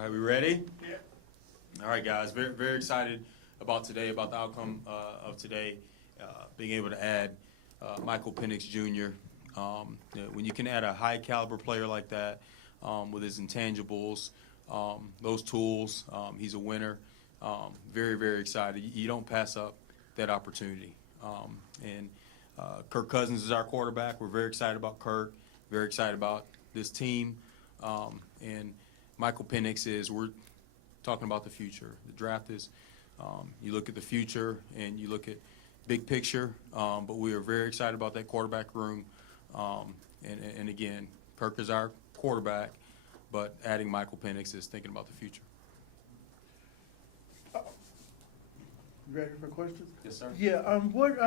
All right, we ready? Yeah. All right, guys. Very, very excited about today, about the outcome of today, being able to add Michael Penix Jr. When you can add a high-caliber player like that with his intangibles, those tools, he's a winner. Very, very excited. You don't pass up that opportunity. Kirk Cousins is our quarterback. We're very excited about Kirk, very excited about this team. And Michael Penix we're talking about the future. The draft is, you look at the future and you look at big picture, but we are very excited about that quarterback room. And again, Kirk is our quarterback, but adding Michael Penix is thinking about the future. You ready for questions? Yes, sir. Yeah. What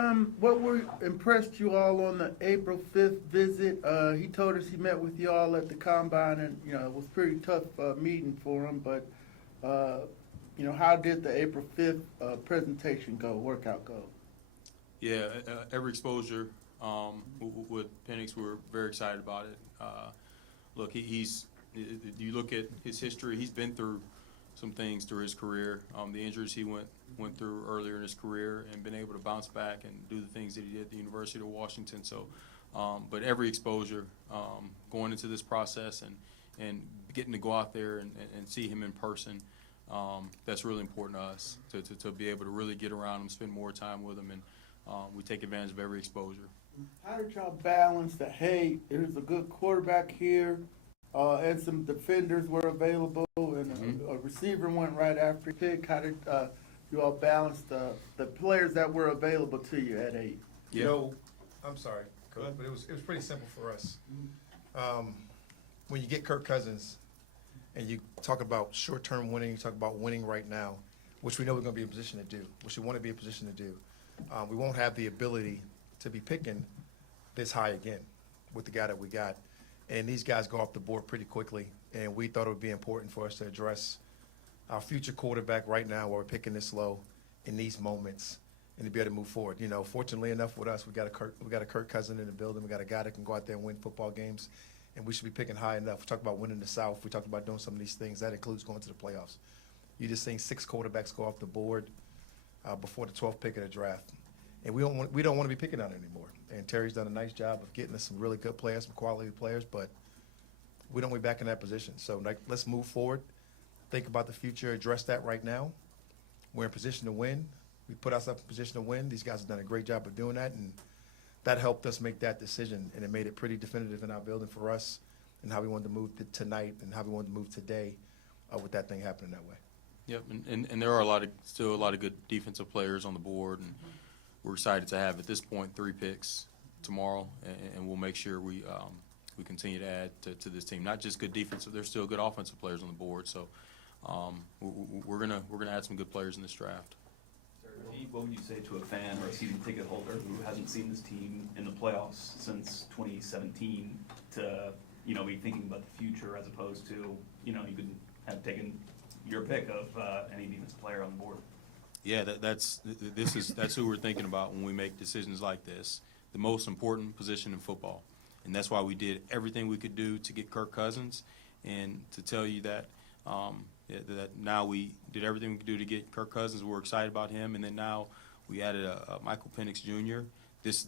impressed you all on the April 5th visit? He told us he met with you all at the combine, and it was a pretty tough meeting for him. But how did the April 5th presentation go? Workout go? Yeah, every exposure with Penix, we're very excited about it. Look, you look at his history. He's been through some things through his career. The injuries he went through earlier in his career, and been able to bounce back and do the things that he did at the University of Washington. So, but every exposure going into this process and getting to go out there and see him in person, that's really important to us to be able to really get around him, spend more time with him, and we take advantage of every exposure. How did y'all balance that? Hey, there's a good quarterback here, and some defenders were available, and a receiver went right after pick. How did you all balance the players that were available to you at 8? Yeah. I'm sorry, Coach, but it was pretty simple for us. When you get Kirk Cousins and you talk about short-term winning, you talk about winning right now, which we know we're going to be in a position to do, which we want to be in a position to do. We won't have the ability to be picking this high again with the guy that we got. And these guys go off the board pretty quickly, and we thought it would be important for us to address our future quarterback right now while we're picking this low in these moments and to be able to move forward. Fortunately enough with us, we got a Kirk Cousins in the building. We got a guy that can go out there and win football games, and we should be picking high enough. We talked about winning the South. We talked about doing some of these things. That includes going to the playoffs. You just seen 6 quarterbacks go off the board before the 12th pick of the draft. And we don't want to be picking on it anymore. And Terry's done a nice job of getting us some really good players, some quality players, but we don't want to be back in that position. So let's move forward, think about the future, address that right now. We're in position to win. We put ourselves in position to win. These guys have done a great job of doing that, and that helped us make that decision, and it made it pretty definitive in our building for us and how we wanted to move tonight and how we wanted to move today with that thing happening that way. Yep, and there are still a lot of good defensive players on the board, and we're excited to have at this point 3 picks tomorrow, and we'll make sure we continue to add to this team. Not just good defensive, there's still good offensive players on the board. So we're gonna add some good players in this draft. What would you say to a fan or a season ticket holder who hasn't seen this team in the playoffs since 2017 to be thinking about the future as opposed to you could have taken your pick of any defensive player on the board? Yeah, that's who we're thinking about when we make decisions like this. The most important position in football, and that's why we did everything we could do to get Kirk Cousins, and to tell you that that now we did everything we could do to get Kirk Cousins. We're excited about him, and then now we added a Michael Penix Jr.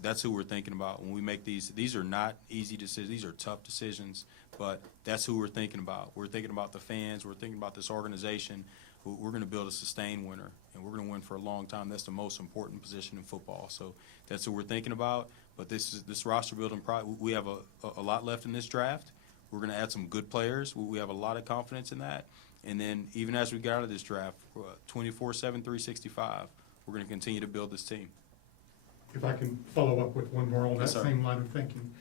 That's who we're thinking about when we make these. These are not easy decisions. These are tough decisions, but that's who we're thinking about. We're thinking about the fans. We're thinking about this organization. We're going to build a sustained winner, and we're going to win for a long time. That's the most important position in football. So that's what we're thinking about. But this roster building, we have a lot left in this draft. We're going to add some good players. We have a lot of confidence in that. And then even as we get out of this draft, 24/7, 365, we're going to continue to build this team. If I can follow up with one more on that Yes, sir. same line of thinking,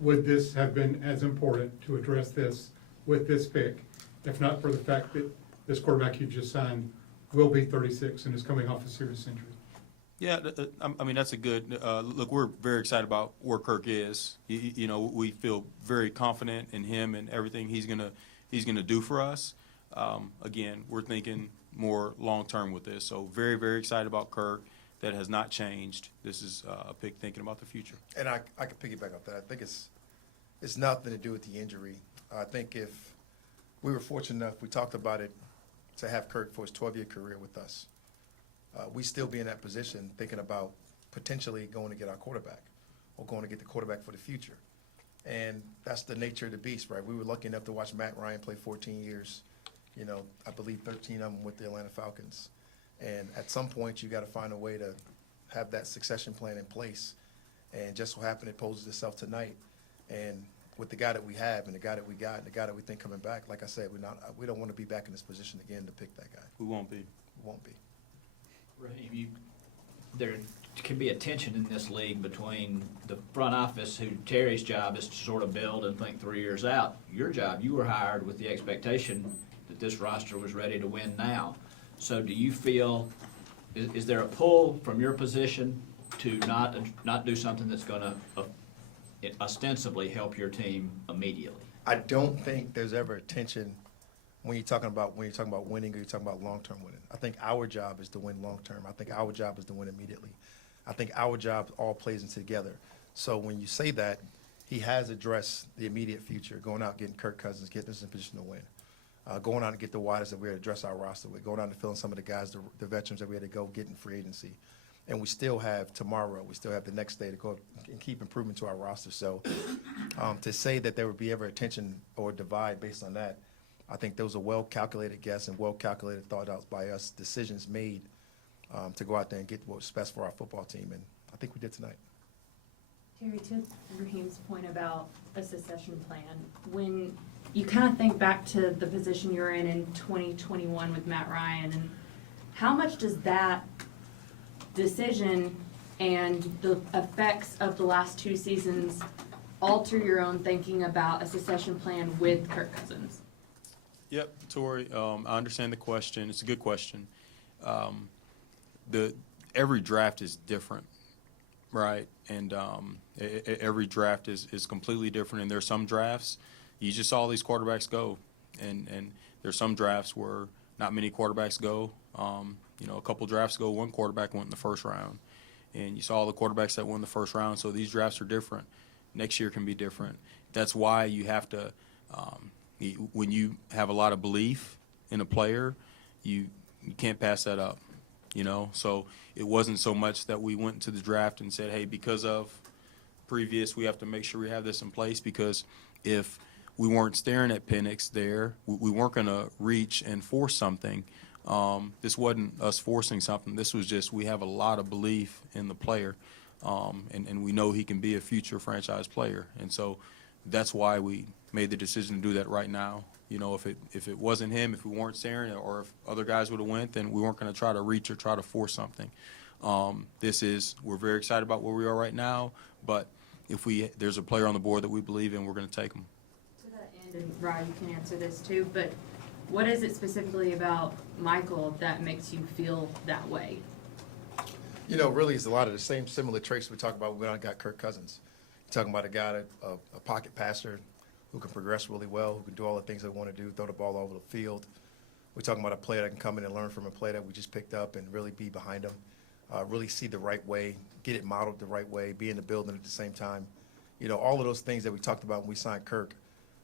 would this have been as important to address this with this pick, if not for the fact that this quarterback you just signed will be 36 and is coming off a serious injury? Yeah, I mean, that's a good look. We're very excited about where Kirk is. We feel very confident in him and everything he's gonna do for us. Again, we're thinking more long term with this. So very, very excited about Kirk. That has not changed. This is a pick thinking about the future. And I can piggyback off that. I think it's nothing to do with the injury. I think if we were fortunate enough, we talked about it, to have Kirk for his 12-year career with us. We still be in that position thinking about potentially going to get our quarterback or going to get the quarterback for the future. And that's the nature of the beast, right? We were lucky enough to watch Matt Ryan play 14 years, you know, I believe 13 of them with the Atlanta Falcons. And at some point, you got to find a way to have that succession plan in place. And just so happened it poses itself tonight. And with the guy that we have and the guy that we got and the guy that we think coming back, like I said, we don't want to be back in this position again to pick that guy. We won't be. We won't be. Raheem, there can be a tension in this league between the front office, who Terry's job is to sort of build and think 3 years out. Your job, you were hired with the expectation that this roster was ready to win now. So do you feel, is there a pull from your position to not do something that's going to ostensibly help your team immediately? I don't think there's ever a tension when you're talking about winning or you're talking about long-term winning. I think our job is to win long-term. I think our job is to win immediately. I think our job all plays into together. So when you say that, he has addressed the immediate future, going out, getting Kirk Cousins, getting us in position to win. Going out and get the widest that we had to address our roster with, going out and filling some of the guys, the veterans that we had to go get in free agency. And we still have tomorrow, we still have the next day to go and keep improving to our roster. So to say that there would be ever a tension or divide based on that, I think those are well-calculated guess and well-calculated thought out by us, decisions made to go out there and get what's best for our football team. And I think we did tonight. Terry, to Raheem's point about a succession plan, when you kind of think back to the position you were in 2021 with Matt Ryan, and how much does that decision and the effects of the last 2 seasons alter your own thinking about a succession plan with Kirk Cousins? Yep, Tori, I understand the question. It's a good question. Every draft is different, right? And every draft is completely different. And there's some drafts, you just saw these quarterbacks go. And there's some drafts where not many quarterbacks go. You know, a couple drafts ago, one quarterback went in the first round. And you saw the quarterbacks that won the first round. So these drafts are different. Next year can be different. That's why you have to when you have a lot of belief in a player, you can't pass that up, you know. So it wasn't so much that we went to the draft and said, hey, because of previous, we have to make sure we have this in place, because if we weren't staring at Penix there, we weren't going to reach and force something. This wasn't us forcing something. This was just we have a lot of belief in the player, and we know he can be a future franchise player. And so that's why we made the decision to do that right now. You know, if it wasn't him, if we weren't staring, or if other guys would have went, then we weren't going to try to reach or try to force something. We're very excited about where we are right now, but if there's a player on the board that we believe in, we're going to take him. To that end, and Rod, you can answer this too, but what is it specifically about Michael that makes you feel that way? You know, really, it's a lot of the same similar traits we talk about when we went out and got Kirk Cousins. You're talking about a guy, a pocket passer who can progress really well, who can do all the things they want to do, throw the ball all over the field. We're talking about a player that can come in and learn from a player that we just picked up and really be behind him, really see the right way, get it modeled the right way, be in the building at the same time. You know, all of those things that we talked about when we signed Kirk,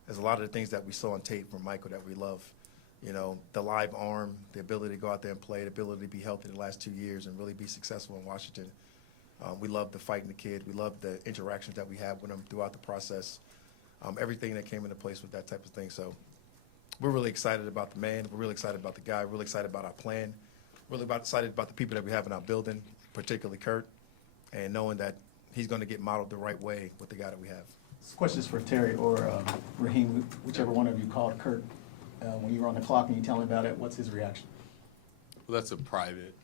there's a lot of the things that we saw on tape from Michael that we love. You know, the live arm, the ability to go out there and play, the ability to be healthy the last 2 years and really be successful in Washington. We love the fight in the kid. We love the interactions that we have with him throughout the process. Everything that came into place with that type of thing. So we're really excited about the man. We're really excited about the guy. Really excited about our plan. Really excited about the people that we have in our building, particularly Kurt, and knowing that he's going to get modeled the right way with the guy that we have. This question is for Terry or Raheem, whichever one of you called Kurt when you were on the clock and you tell him about it. What's his reaction? Well, that's a private.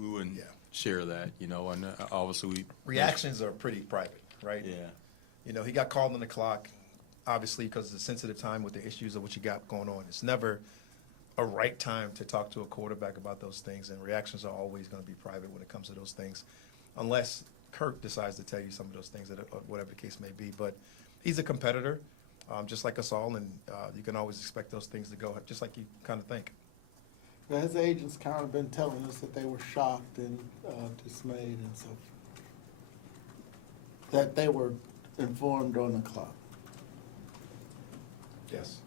We wouldn't share that, you know, and obviously Reactions are pretty private, right? Yeah. You know, he got called on the clock, obviously, because it's a sensitive time with the issues of what you got going on. It's never a right time to talk to a quarterback about those things, and reactions are always going to be private when it comes to those things, unless Kirk decides to tell you some of those things, whatever the case may be. But he's a competitor, just like us all, and you can always expect those things to go just like you kind of think. Now, his agents kind of been telling us that they were shocked and dismayed and so forth. That they were informed on the clock. Yes.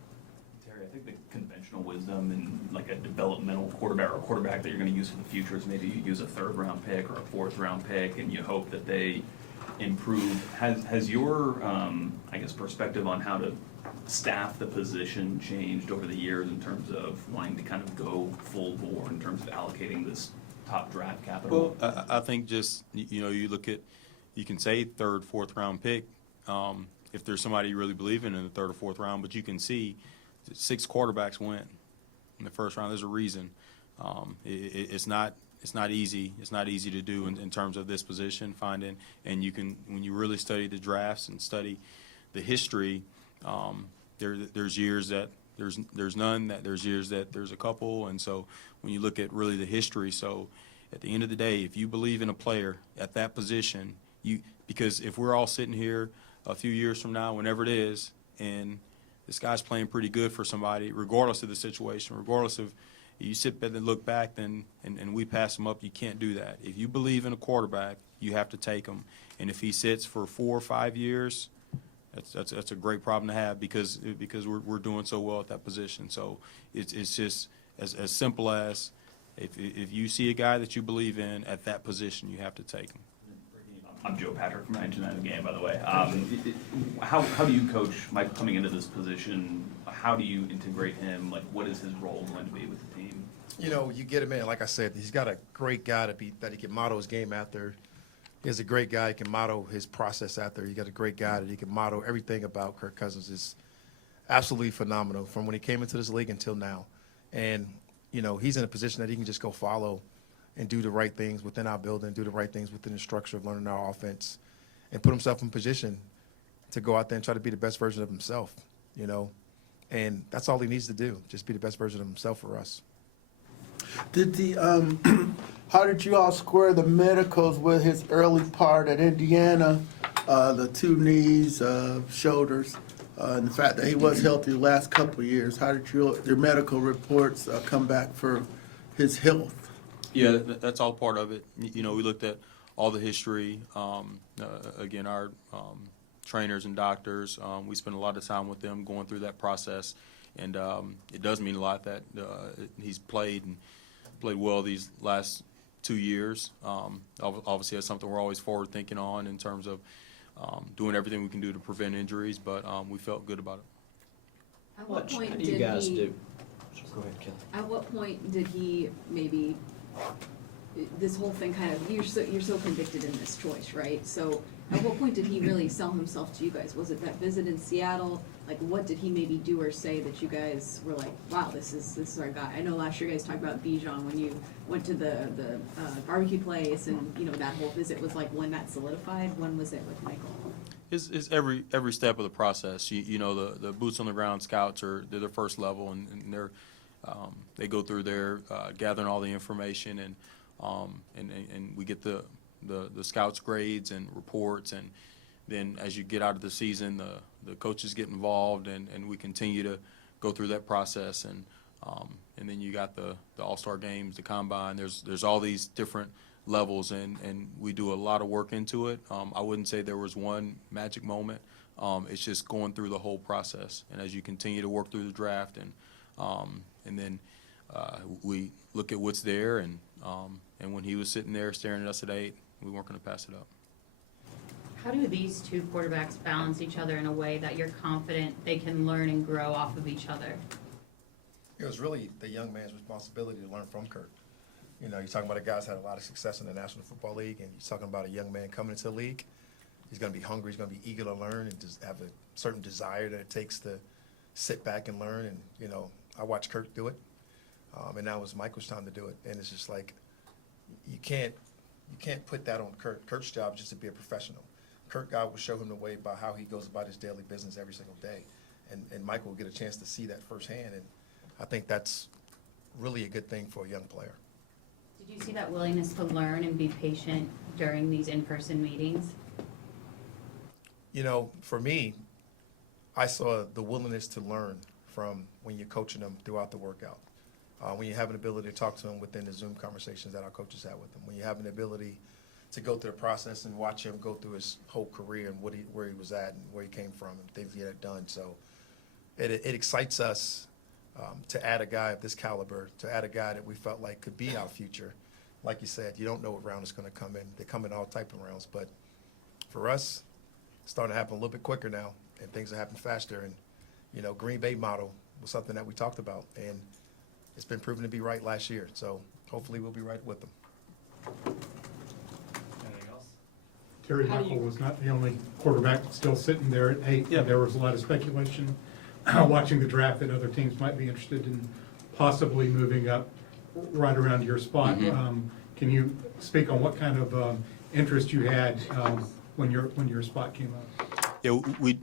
Terry, I think the conventional wisdom and like a developmental quarterback or a quarterback that you're going to use for the future is maybe you use a 3rd round pick or a 4th round pick and you hope that they improve. Has your, I guess, perspective on how to staff the position changed over the years in terms of wanting to kind of go full bore in terms of allocating this top draft capital? Well, I think just, you look at, you can say 3rd, 4th round pick, if there's somebody you really believe in the 3rd or 4th round, but you can see 6 quarterbacks went in the 1st round. There's a reason. It's not easy. It's not easy to do in terms of this position, finding, and you can, when you really study the drafts and study the history, there's years that there's none, that there's years that there's a couple, and so when you look at really the history, so at the end of the day, if you believe in a player at that position, because if we're all sitting here a few years from now, whenever it is, and this guy's playing pretty good for somebody, regardless of the situation, regardless of, you sit back and look back and we pass him up, you can't do that. If you believe in a quarterback, you have to take him. And if he sits for 4 or 5 years, that's a great problem to have because we're doing so well at that position. So it's just as simple as if you see a guy that you believe in at that position, you have to take him. I'm Joe Patrick from 99 Game, by the way. How do you coach Michael coming into this position? How do you integrate him? Like, what is his role going to be with the team? You get him in, like I said, he's got a great guy that he can model his game after. He has a great guy he can model his process after. He got a great guy that he can model everything about. Kirk Cousins is absolutely phenomenal from when he came into this league until now. And, he's in a position that he can just go follow and do the right things within our building, do the right things within the structure of learning our offense, and put himself in position to go out there and try to be the best version of himself, And that's all he needs to do, just be the best version of himself for us. How did you all square the medicals with his early part at Indiana, the 2 knees, shoulders, and the fact that he was healthy the last couple of years? How did your medical reports come back for his health? Yeah, that's all part of it. We looked at all the history. Again, our trainers and doctors, we spend a lot of time with them going through that process. And it does mean a lot that he's played well these last 2 years. Obviously, that's something we're always forward thinking on in terms of doing everything we can do to prevent injuries, but we felt good about it. At what point How did do you guys he? do? Go ahead, Kelly. At what point did he maybe, this whole thing kind of, you're so convicted in this choice, right? So at what point did he really sell himself to you guys? Was it that visit in Seattle? Like, what did he maybe do or say that you guys were like, wow, this is our guy? I know last year you guys talked about Bijan when you went to the barbecue place and, that whole visit was like when that solidified. When was it with Michael? It's every step of the process. The boots on the ground scouts they're their first level, and they go through there gathering all the information, and we get the scouts grades and reports, and then as you get out of the season, the coaches get involved, and we continue to go through that process, and then you got the All-Star games, the combine. There's all these different levels, and we do a lot of work into it. I wouldn't say there was one magic moment. It's just going through the whole process, and as you continue to work through the draft, and then we look at what's there, and when he was sitting there staring at us at 8, we weren't going to pass it up. How do these 2 quarterbacks balance each other in a way that you're confident they can learn and grow off of each other? It was really the young man's responsibility to learn from Kirk. You're talking about a guy who's had a lot of success in the National Football League, and you're talking about a young man coming into the league. He's going to be hungry. He's going to be eager to learn and just have a certain desire that it takes to sit back and learn. And, I watched Kirk do it, and now it's Michael's time to do it. And it's just like you can't put that on Kirk. Kirk's job is just to be a professional. Kirk, God will show him the way by how he goes about his daily business every single day. And Michael will get a chance to see that firsthand. And I think that's really a good thing for a young player. Did you see that willingness to learn and be patient during these in-person meetings? For me, I saw the willingness to learn from when you're coaching them throughout the workout. When you have an ability to talk to them within the Zoom conversations that our coaches had with them. When you have an ability to go through the process and watch him go through his whole career and where he was at and where he came from and things he had done. So it excites us to add a guy of this caliber, to add a guy that we felt like could be our future. Like you said, you don't know what round it's going to come in. They come in all type of rounds, but for us, it's starting to happen a little bit quicker now, and things are happening faster. And Green Bay model was something that we talked about, and it's been proven to be right last year. So hopefully we'll be right with them. Anything else? Terry How do Michael you- was not the only quarterback still sitting there at 8. Yeah. There was a lot of speculation watching the draft that other teams might be interested in possibly moving up right around your spot. Can you speak on what kind of interest you had when your spot came up? Yeah,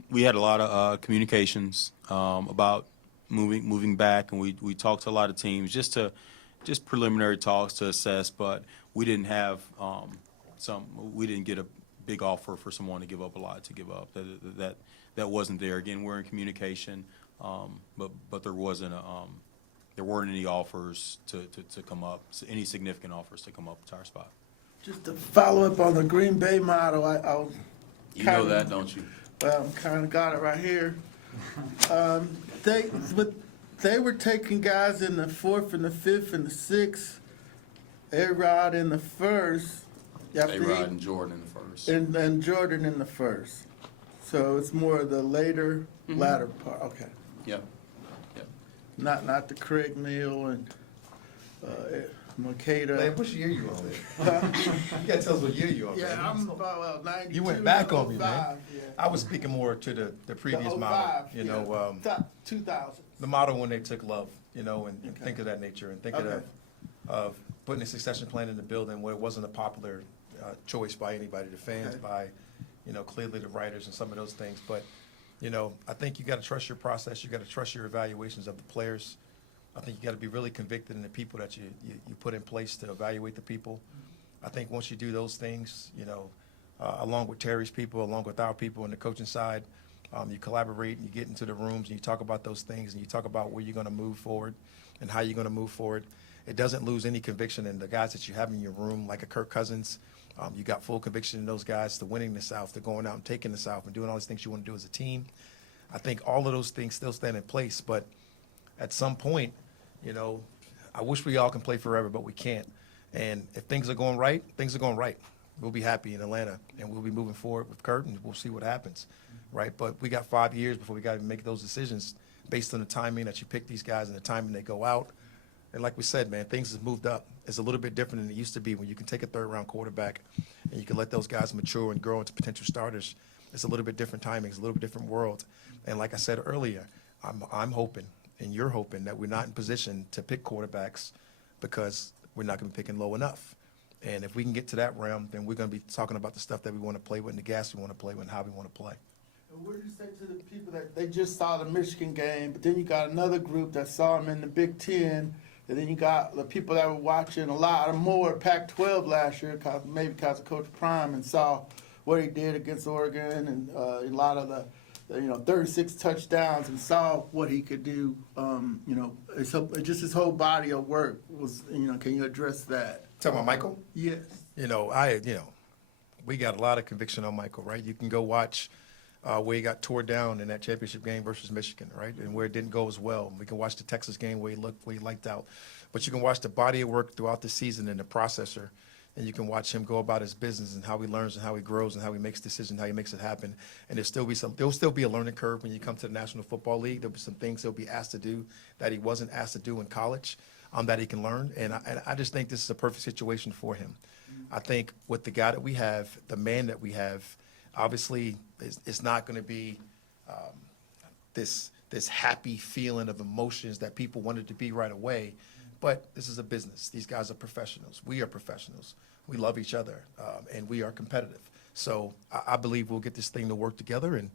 we had a lot of communications about moving back, and we talked to a lot of teams, just preliminary talks to assess, but we didn't have we didn't get a big offer for someone to give up a lot to give up. That wasn't there. Again, we're in communication, but there wasn't there weren't any offers to come up, any significant offers to come up to our spot. Just to follow up on the Green Bay model, I was You know kinda- that, don't you? kind of got it right here. They were taking guys in the 4th and the 5th and the 6th. A-Rod in the 1st. A-Rod and Jordan in the first. And Jordan in the 1st. So it's more of the later, latter part. Okay. Yep. Not the Craig Neal and Makeda. Man, which year you on there? You gotta tell us what year you on, Yeah, man. I'm about 92. You went back on me, man. 05, yeah. I was speaking more to the previous The model, 05, yeah. Top 2000. the model when they took Love, and Okay. think of that nature, and think Okay. of putting a succession plan in the building where it wasn't a popular choice by anybody, the fans, Okay. by, clearly the writers and some of those things. But, I think you gotta trust your process, you gotta trust your evaluations of the players. I think you gotta be really convicted in the people that you put in place to evaluate the people. I think once you do those things, along with Terry's people, along with our people on the coaching side, you collaborate and you get into the rooms and you talk about those things and you talk about where you're going to move forward and how you're going to move forward. It doesn't lose any conviction in the guys that you have in your room, like a Kirk Cousins. You got full conviction in those guys to winning the South, to going out and taking the South and doing all these things you want to do as a team. I think all of those things still stand in place, but at some point, I wish we all can play forever, but we can't. And if things are going right, things are going right. We'll be happy in Atlanta, and we'll be moving forward with Kurt, and we'll see what happens, right? But we got 5 years before we got to make those decisions based on the timing that you pick these guys and the timing they go out. And like we said, man, things have moved up. It's a little bit different than it used to be when you can take a third-round quarterback and you can let those guys mature and grow into potential starters. It's a little bit different timing. It's a little bit different world. And like I said earlier, I'm hoping, and you're hoping, that we're not in position to pick quarterbacks because we're not going to be picking low enough. And if we can get to that realm, then we're going to be talking about the stuff that we want to play with and the gas we want to play with and how we want to play. What do you say to the people that they just saw the Michigan game, but then you got another group that saw them in the Big Ten, and then you got the people that were watching a lot more Pac-12 last year, maybe because of Coach Prime, and saw what he did against Oregon and a lot of the 36 touchdowns, and saw what he could do. Just his whole body of work was. Can you address that? Talking about Michael? Yes. We got a lot of conviction on Michael, right? You can go watch where he got tore down in that championship game versus Michigan, right? And where it didn't go as well. We can watch the Texas game where he liked out. But you can watch the body of work throughout the season and the processor, and you can watch him go about his business and how he learns and how he grows and how he makes decisions, how he makes it happen. And there'll still be a learning curve when you come to the National Football League. There'll be some things he'll be asked to do that he wasn't asked to do in college. That he can learn, and I just think this is a perfect situation for him. I think with the guy that we have, the man that we have, obviously it's not going to be this happy feeling of emotions that people wanted to be right away, but this is a business. These guys are professionals. We are professionals. We love each other, and we are competitive. So I believe we'll get this thing to work together, and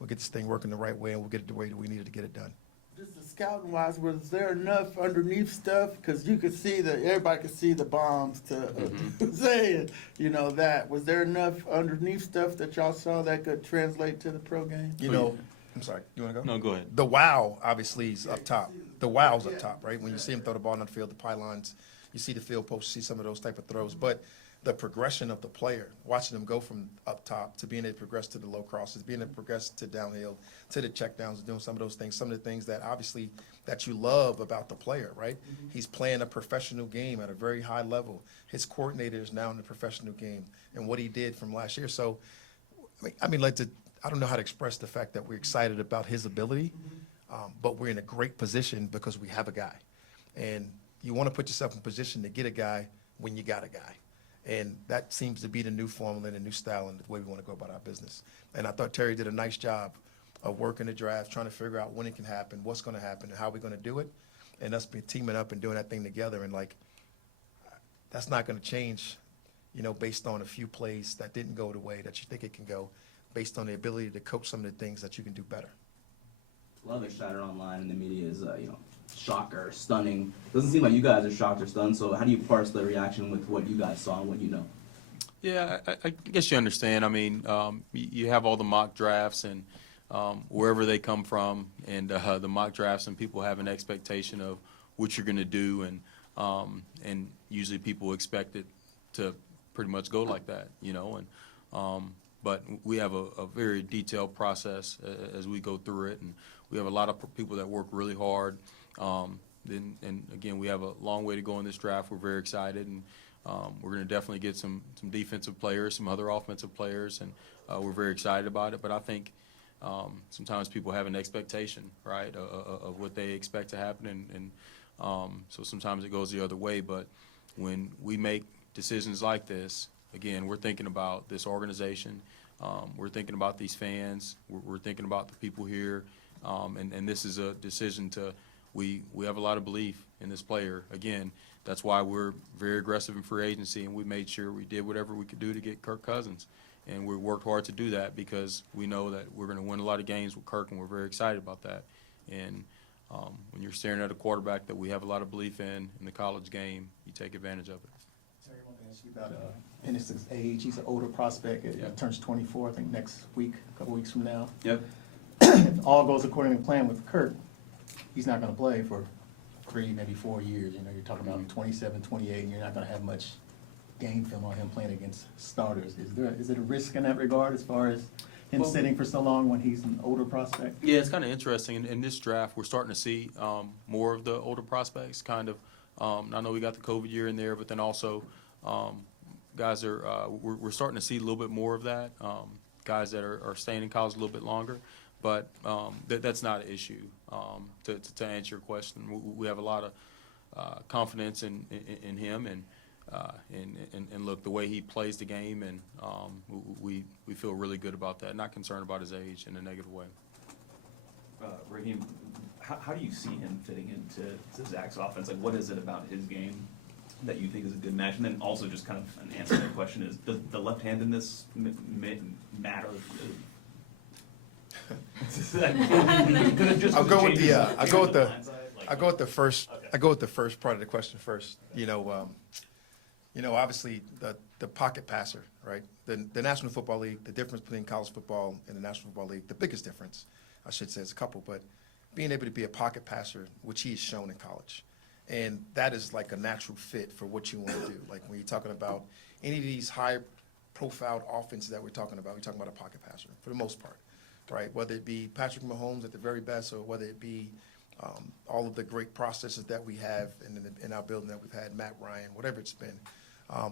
we'll get this thing working the right way, and we'll get it the way that we needed to get it done. Just the scouting wise, was there enough underneath stuff? Because you could see everybody could see the bombs to saying, that. Was there enough underneath stuff that y'all saw that could translate to the pro game? I'm sorry, you want to go? No, go ahead. The wow, obviously, is up top. The wow's up top, right? When you see him throw the ball on the field, the pylons, you see the field post, you see some of those type of throws. But the progression of the player, watching them go from up top to being able to progress to the low crosses, being able to progress to downhill, to the checkdowns, doing some of those things, some of the things that obviously that you love about the player, right? He's playing a professional game at a very high level. His coordinator is now in the professional game, and what he did from last year. So, I don't know how to express the fact that we're excited about his ability, but we're in a great position because we have a guy. And you want to put yourself in position to get a guy when you got a guy. And that seems to be the new formula and the new style and the way we want to go about our business. And I thought Terry did a nice job of working the draft, trying to figure out when it can happen, what's going to happen, and how we're going to do it. And us be teaming up and doing that thing together. And, that's not going to change, based on a few plays that didn't go the way that you think it can go, based on the ability to coach some of the things that you can do better. A lot of the chatter online in the media is, shocker, stunning. Doesn't seem like you guys are shocked or stunned, so how do you parse the reaction with what you guys saw and what you know? Yeah, I guess you understand. I mean, you have all the mock drafts and wherever they come from, and the mock drafts, and people have an expectation of what you're going to do, and usually people expect it to pretty much go like that, but we have a very detailed process as we go through it, and we have a lot of people that work really hard. And again, we have a long way to go in this draft. We're very excited, and we're going to definitely get some defensive players, some other offensive players, and we're very excited about it. But I think sometimes people have an expectation, right, of what they expect to happen, and so sometimes it goes the other way. But when we make decisions like this, again, we're thinking about this organization. We're thinking about these fans. We're thinking about the people here. And this is a decision we have a lot of belief in this player. Again, that's why we're very aggressive in free agency, and we made sure we did whatever we could do to get Kirk Cousins. And we worked hard to do that because we know that we're going to win a lot of games with Kirk, and we're very excited about that. And when you're staring at a quarterback that we have a lot of belief in the college game, you take advantage of it. Terry, I want to ask you about Penix's age. He's an older prospect. He turns 24, I think, next week, a couple weeks from now. Yep. If all goes according to plan with Kirk, he's not going to play for 3, maybe 4 years. You're talking about 27, 28, and you're not going to have much game film on him playing against starters. Is it a risk in that regard as far as him sitting for so long when he's an older prospect? Yeah, it's kind of interesting. In this draft, we're starting to see more of the older prospects. I know we got the COVID year in there, but then also guys we're starting to see a little bit more of that. Guys that are staying in college a little bit longer. But that's not an issue. To answer your question, we have a lot of confidence in him, and look, the way he plays the game, and we feel really good about that. Not concerned about his age in a negative way. Raheem, how do you see him fitting into Zach's offense? Like, what is it about his game that you think is a good match? And then also just kind of an answer to that question is, does the left hand in this matter? I'll go with the first part of the question first. Obviously the pocket passer, right? The National Football League, the difference between college football and the National Football League, the biggest difference, I should say, is a couple, but being able to be a pocket passer, which he has shown in college. And that is like a natural fit for what you want to do. Like when you're talking about any of these high-profile offenses that we're talking about a pocket passer for the most part, right? Whether it be Patrick Mahomes at the very best, or whether it be all of the great processes that we have in our building that we've had, Matt Ryan, whatever it's been.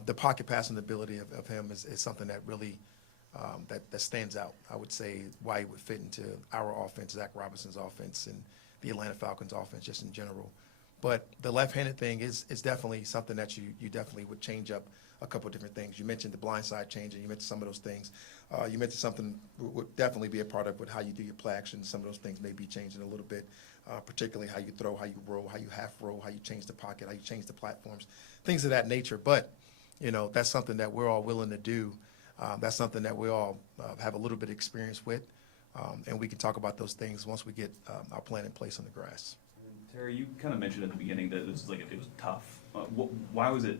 The pocket passing ability of him is something that really that stands out. I would say why he would fit into our offense, Zach Robinson's offense, and the Atlanta Falcons offense just in general. But the left-handed thing is definitely something that you definitely would change up a couple of different things. You mentioned the blind side change, and you mentioned some of those things. You mentioned something would definitely be a part of with how you do your play action. Some of those things may be changing a little bit, particularly how you throw, how you roll, how you half roll, how you change the pocket, how you change the platforms, things of that nature. But, that's something that we're all willing to do. That's something that we all have a little bit of experience with, and we can talk about those things once we get our plan in place on the grass. Terry, you kind of mentioned at the beginning that it was tough. Why was it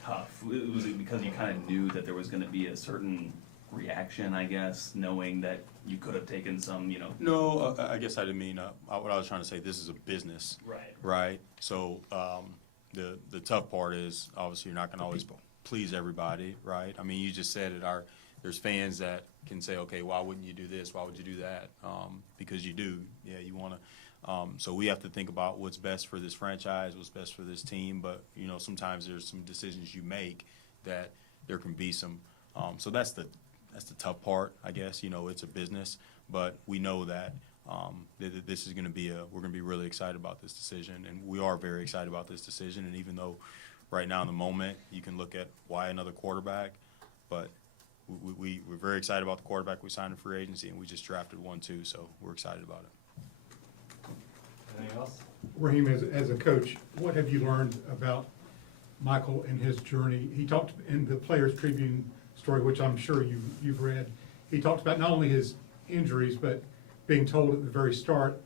tough? Was it because you kind of knew that there was going to be a certain reaction, I guess, knowing that you could have taken some, No, I guess I didn't mean what I was trying to say. This is a business, right? So the tough part is obviously you're not going to always please everybody, right? I mean, you just said it. There's fans that can say, okay, why wouldn't you do this? Why would you do that? Because you do. Yeah, you want to So we have to think about what's best for this franchise, what's best for this team. But, you know, sometimes there's some decisions you make that there can be some. So that's the tough part, I guess. You know, it's a business, but we know that this is going to be we're going to be really excited about this decision, and we are very excited about this decision. And even though right now in the moment you can look at why another quarterback, but we're very excited about the quarterback we signed in free agency, and we just drafted one too, so we're excited about it. Anything else? Raheem, as a coach, what have you learned about Michael and his journey? He talked in the Players Tribune story, which I'm sure you've read. He talked about not only his injuries, but being told at the very start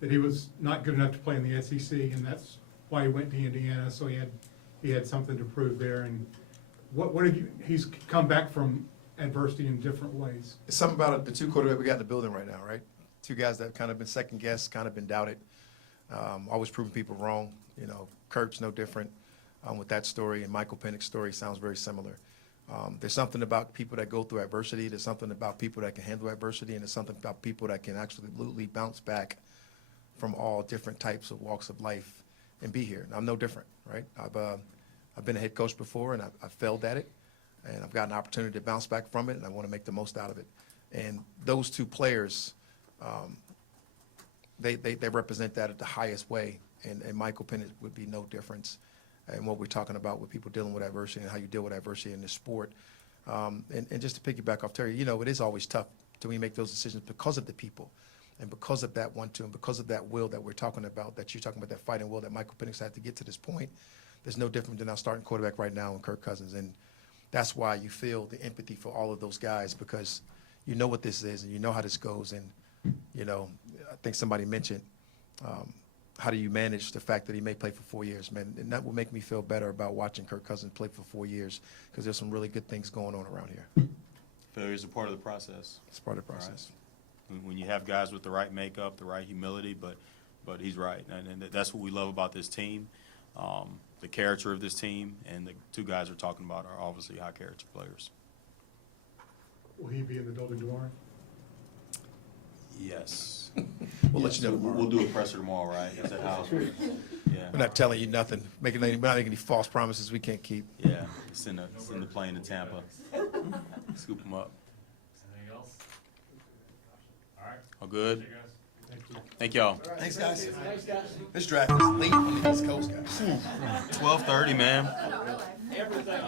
that he was not good enough to play in the SEC, and that's why he went to Indiana. So he had something to prove there. And what have you? He's come back from adversity in different ways. It's something about the two quarterbacks we got in the building right now, right? Two guys that have kind of been second guessed, kind of been doubted, always proving people wrong. You know, Kirk's no different with that story, and Michael Penix's story sounds very similar. There's something about people that go through adversity. There's something about people that can handle adversity, and there's something about people that can absolutely bounce back from all different types of walks of life and be here. And I'm no different, right? I've been a head coach before, and I've failed at it, and I've got an opportunity to bounce back from it, and I want to make the most out of it. And those two players, they represent that at the highest way, and Michael Penix would be no difference in what we're talking about with people dealing with adversity and how you deal with adversity in this sport. And just to piggyback off Terry, you know, it is always tough to we make those decisions because of the people and because of that 1-2 and because of that will that we're talking about, that you're talking about, that fighting will that Michael Penix had to get to this point. There's no different than our starting quarterback right now in Kirk Cousins. And that's why you feel the empathy for all of those guys, because you know what this is and you know how this goes. And, you know, I think somebody mentioned, how do you manage the fact that he may play for 4 years, man? And that will make me feel better about watching Kirk Cousins play for 4 years, because there's some really good things going on around here. Failure is a part of the process. It's part of the process. When you have guys with the right makeup, the right humility, but he's right. And that's what we love about this team, the character of this team, and the two guys we're talking about are obviously high character players. Will he be in the building tomorrow? Yes. We'll let you know tomorrow. We'll do a presser tomorrow, right? Is that how? Yeah. We're not telling you nothing, we're not making any false promises we can't keep. Yeah. Send the plane to Tampa. Scoop them up. Anything else? All right. All good? See you guys. Thank you. Thank y'all. Thanks, guys. This draft is late on the East Coast, guys. 12:30, man. Everything.